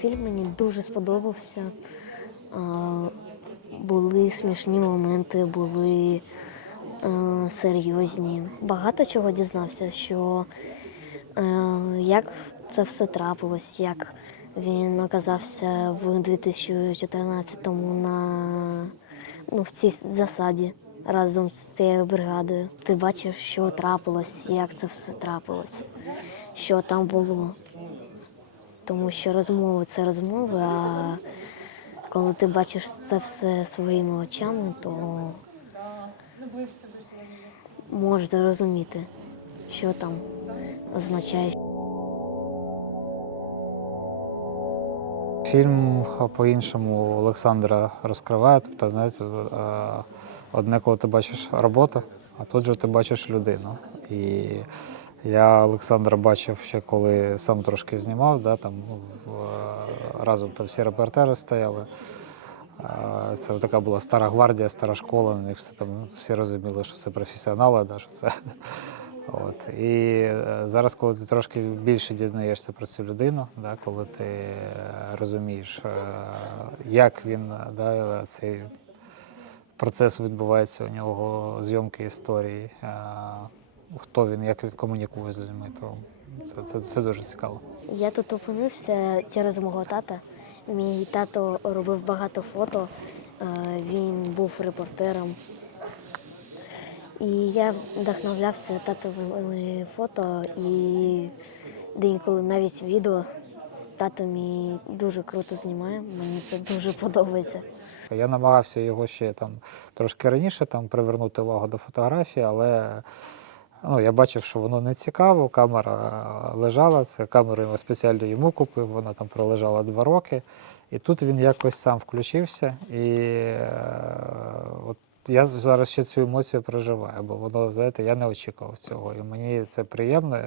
Фільм мені дуже сподобався. Були смішні моменти, були серйозні. Багато чого дізнався, що е, як це все трапилось, як він оказався в 2014-му на ну, в цій засаді разом з цією бригадою. Ти бачив, що трапилось, як це все трапилось, що там було. Тому що розмови це розмови, а коли ти бачиш це все своїми очами, то можеш зрозуміти, що там означає. Фільм по-іншому Олександра розкриває. Тобто, знаєте, е, одне, коли ти бачиш роботу, а тут же ти бачиш людину. І я Олександра бачив ще коли сам трошки знімав, да, там, ну, разом там всі репортери стояли. Е, Це така була стара гвардія, стара школа, у них все там ну, всі розуміли, що це професіонали, да, що це. От. І е, зараз, коли ти трошки більше дізнаєшся про цю людину, да, коли ти е, розумієш, е, як він е, да, цей процес відбувається у нього, зйомки історії, е, хто він, як він комунікує з людьми, то це, це, це дуже цікаво. Я тут опинився через мого тата. Мій тато робив багато фото, е, він був репортером. І я вдохновлявся татовими фото і деінколи навіть відео. Тато мій дуже круто знімає, мені це дуже подобається. Я намагався його ще там трошки раніше там привернути увагу до фотографії, але ну, я бачив, що воно не цікаво. Камера лежала, це камеру я спеціально йому купив, вона там пролежала два роки. І тут він якось сам включився. І е, от я зараз ще цю емоцію проживаю, бо воно, знаєте, я не очікував цього. І мені це приємно.